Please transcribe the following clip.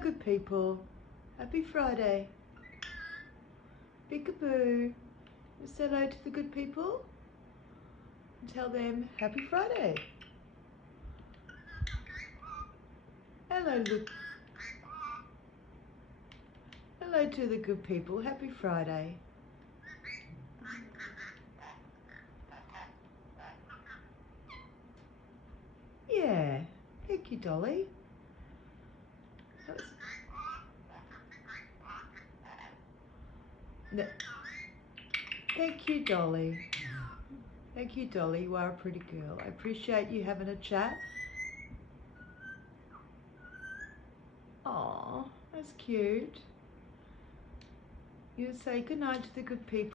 good people. Happy Friday. Peekaboo. Say hello to the good people and tell them Happy Friday. Hello to the good people. Happy Friday. Yeah. Thank you, Dolly. No. Thank you, Dolly. Thank you, Dolly. You are a pretty girl. I appreciate you having a chat. Aw, that's cute. You say goodnight to the good people.